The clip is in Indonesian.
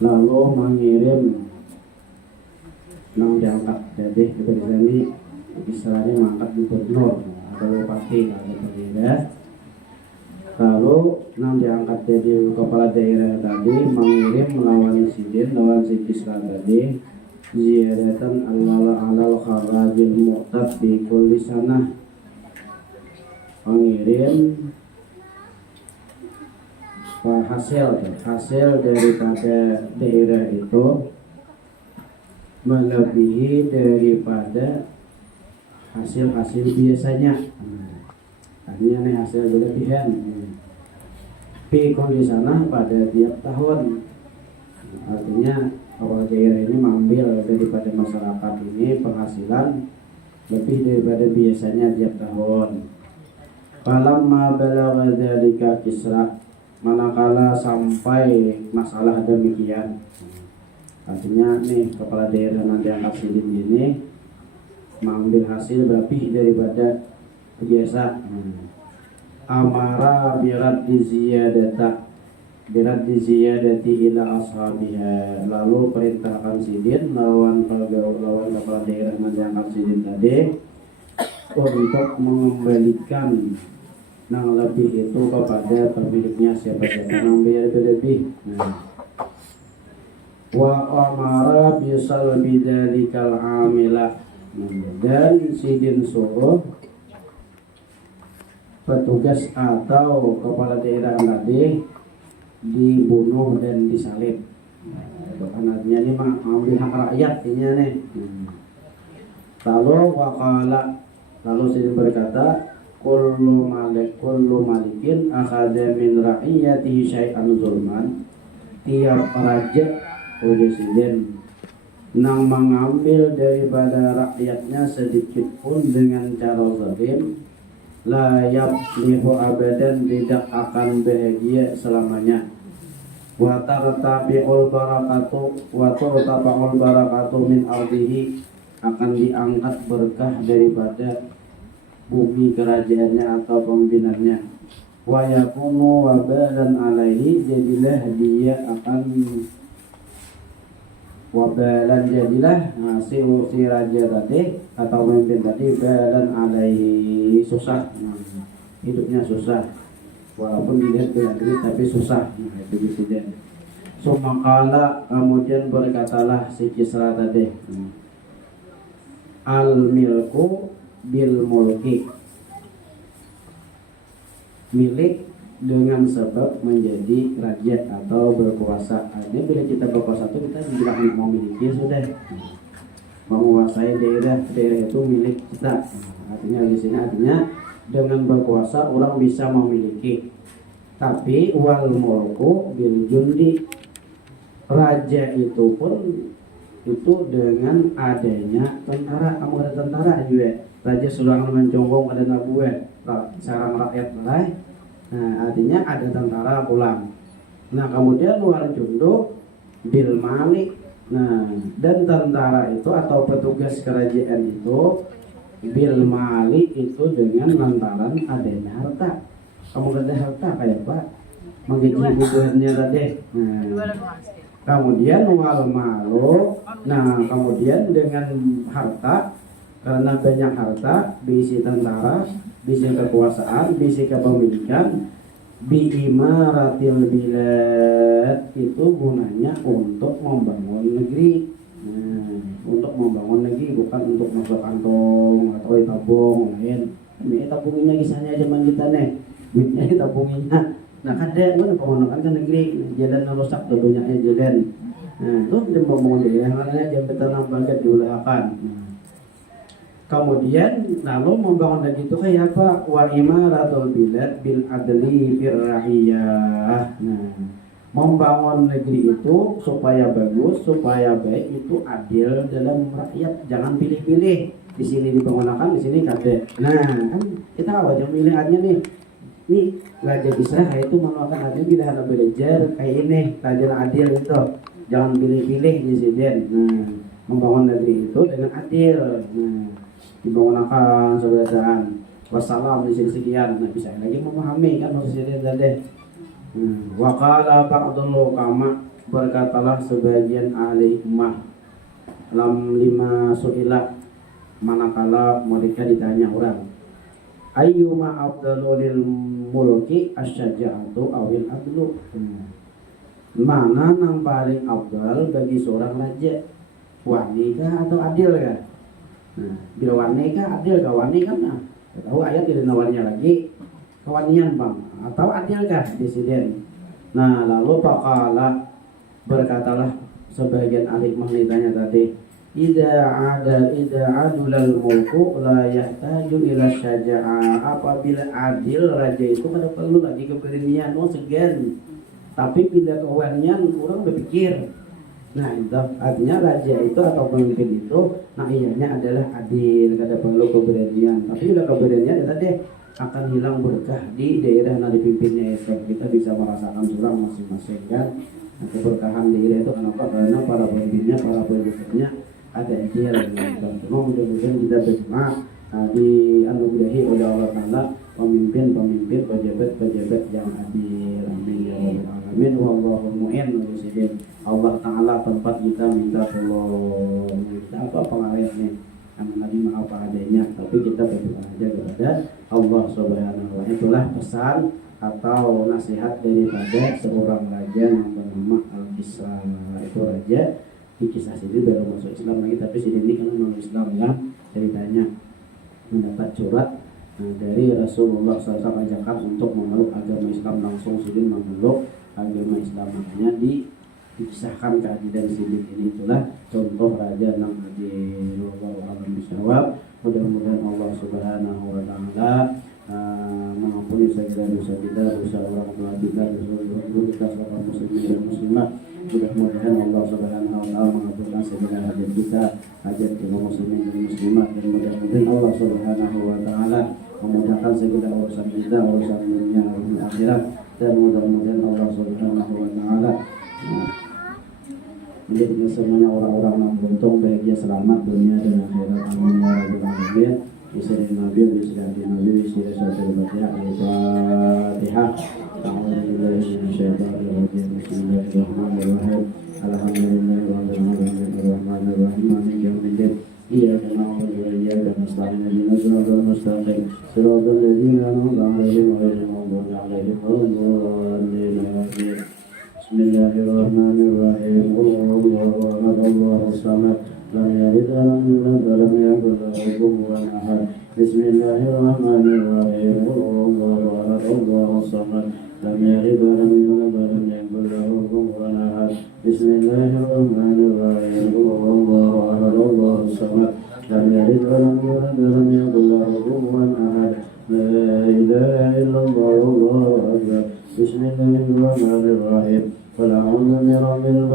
lalu mengirim nang diangkat jadi ini istilahnya mangkat gubernur atau bupati atau berbeda. Lalu nang diangkat jadi kepala daerah tadi mengirim melawan sidin lawan si Kisra tadi ziyadatan alal kharajil mu'tab fi kulli sanah, mengirim hasil daripada daerah itu melebihi daripada hasil biasanya. Artinya nih hasil berlebihan pikul di sana pada tiap tahun. Artinya kepala daerah ini mengambil daripada masyarakat ini penghasilan lebih daripada biasanya tiap tahun. Falamma balagha dzalika Kisra, manakala sampai masalah demikian. Artinya nih kepala daerah nanti angkat sidin ini mengambil hasil lebih daripada biasa. Amara birat ziyadati ila ashabiha, lalu perintahkan sidin lawan kepala daerah nanti angkat sidin tadi untuk mengembalikan nang lebih itu kepada pemiliknya, siapa nang biar lebih. Wa amara bisal bidzalikal amila, dan sidin suruh petugas atau kepala daerah tadi dibunuh dan disalib. Artinya ini mengambil hak rakyat ini nih. Lalu sidin berkata, kullu malikin akhadha min ra'iyatihi syai'an zulman, tiap raja presiden nang mengambil daripada rakyatnya sedikit pun dengan cara zalim, la yaflihu abadan, tidak akan bahagia selamanya. Wa tartabi'ul barakatu min ardihi, akan diangkat berkah daripada bumi kerajaannya atau pemimpinannya. Wa yakunu wabalan alaihi, jadilah dia akan jadilah si raja tadi atau pemimpin tadi balan alaihi, susah, hidupnya susah walaupun dilihat dengan duit tapi susah. Itu presiden. Sumakala, kemudian berkatalah si Kisra tadi, al milku bil mulki, milik dengan sebab menjadi raja atau berkuasa. Artinya bila kita berkuasa itu kita bilang memiliki sudah, menguasai daerah itu milik kita. Artinya di sini artinya dengan berkuasa orang bisa memiliki. Tapi wal mulku bil jundi, raja itu pun itu dengan adanya tentara. Kamu ada tentara juga, raja sudah menconggong ada nabuah sarang rakyat mulai. Nah, artinya ada tentara pulang. Nah, kemudian luar jundo bil malik. Nah, dan tentara itu atau petugas kerajaan itu bil malik itu dengan lantaran adanya harta. Kamu ada harta kayak Pak menggaji bubuhannya tadi. Nah, kemudian wal malu. Nah, kemudian dengan harta, karena banyak harta, bisi tentara, bisi kekuasaan, bisi kepemilikan, biimaratil bilad, itu gunanya untuk membangun negeri. Untuk membangun negeri, bukan untuk masuk kantong atau tabung lain. Ini tabunginnya kisahnya zaman kita nih, duitnya tabunginnya. Nah, kan dia pembangunan kan negeri, jalan rusak dulunya jalan. Nah, itu dia membangun dia, karena dia betanam bagat diulahakan. Kemudian lalu membangun lagi itu kayak apa? Wa imaratul bilad bil adli fir ra'iyah. Nah, membangun negeri itu supaya bagus, supaya baik, itu adil dalam rakyat, jangan pilih-pilih. Di sini dibangunkan, di sini kade. Nah, kan kita awal yang pilihannya nih. Nih, Raja Kisra itu menolakkan adil, bila ada belajar kayak ini, adil itu. Jangan pilih-pilih presiden. Nah, membangun negeri itu dengan adil. Nah, dibangunkan sebedaan wassalam di sini sekian. Nah, bisa lagi memahami kan maksudnya tadi. Wa qala ba'dul hukama, berkatalah sebagian ahli hikmah, lam lima su'ila, manakala mereka ditanya orang, ayyuma afdalu lil mulki asyaja'atu awil adlu. Mana yang paling afdal bagi seorang raja, wani kah atau adil kah? Nah, bila wani kah adil kah? Wani kan nah, tahu ayat tidak nawarnya lagi kewanian bang atau adil kah presiden. Nah lalu pakala, berkatalah sebagian ahli ditanya tadi, ida adulal mulku la yahtaju ila syaja'ah. Apabila adil raja itu kada perlu lagi keberanian, segan. Tapi bila kewanian orang berpikir. Nah itu artinya raja itu atau pemimpin itu, nah ianya adalah adil, kada perlu keberanian. Tapi bila keberanian ya tadi akan hilang berkah di daerah yang dipimpinnya itu. Kita bisa merasakan surah masing-masing kan. Nah, keberkahan daerah itu kenapa? Karena para pemimpinnya, para pemimpinnya ada adil. Cuma mudah-mudahan kita berdoa dianugerahi oleh Allah Taala pemimpin-pemimpin, pejabat-pejabat yang adil. Amin ya rabbal alamin. Wallahu mu'in presiden. Allah Taala tempat kita minta tolong. Kita apa pengarahnya? Lagi maaf adanya, tapi kita berdoa aja kepada Allah Subhanahu wa Ta'ala. Itulah pesan atau nasihat daripada seorang raja yang bernama Al-Kisra. Itu raja di kisah sini baru masuk Islam lagi, tapi sini ini kan non Islam kan, ceritanya mendapat surat dari Rasulullah SAW ajakan untuk memeluk agama Islam, langsung sini memeluk agama Islam. Makanya dikisahkan keadilan sidik ini. Itulah contoh raja yang adil. Wallahu a'lam bishawab. Mudah-mudahan Allah Subhanahu wa Ta'ala mengampuni segala dosa kita, dosa orang tua kita, dosa guru kita, seluruh muslimin dan muslimat. Mudah-mudahan Allah Subhanahu wa Ta'ala mengabulkan segala hajat kita, hajat kaum muslimin dan muslimat, dan mudah-mudahan Allah Subhanahu wa Ta'ala memudahkan segala urusan kita, urusan dunia dan akhirat, dan mudah-mudahan Allah Subhanahu wa Ta'ala menjadikan semuanya orang-orang yang beruntung, bahagia, selamat dunia dan akhirat. Amin ya rabbal alamin. Bismillahirrahmanirrahim. Nabi, bismillahirrahmanirrahim. Al-Fatihah. A'udzubillahi minasyaitonirrajim. Bismillahirrahmanirrahim. Alhamdulillahirabbil alamin. Arrahmanirrahim. Maliki yaumiddin. Iyyaka na'budu wa iyyaka nasta'in. Ihdinas siratal mustaqim. Siratal ladzina an'amta 'alaihim ghairil maghdubi 'alaihim waladdallin. Amin. Bismillahirrahmanirrahim. Allahu akbar. Allahu samad. Lam yalid wa lam yulad wa lam yakul lahu kufuwan ahad. Bismillahirrahmanirrahim. Allahu akbar. Allahu samad. Lam yalid wa lam yulad wa lam yakul lahu kufuwan ahad. Bismillahirrahmanirrahim. Allahu akbar. Allahu samad. Lam yalid wa lam yulad wa lam yakul lahu kufuwan ahad. La ilaha illallah. Allahu akbar. Bismillahirrahmanirrahim. Qul a'udzu birabbil falaq.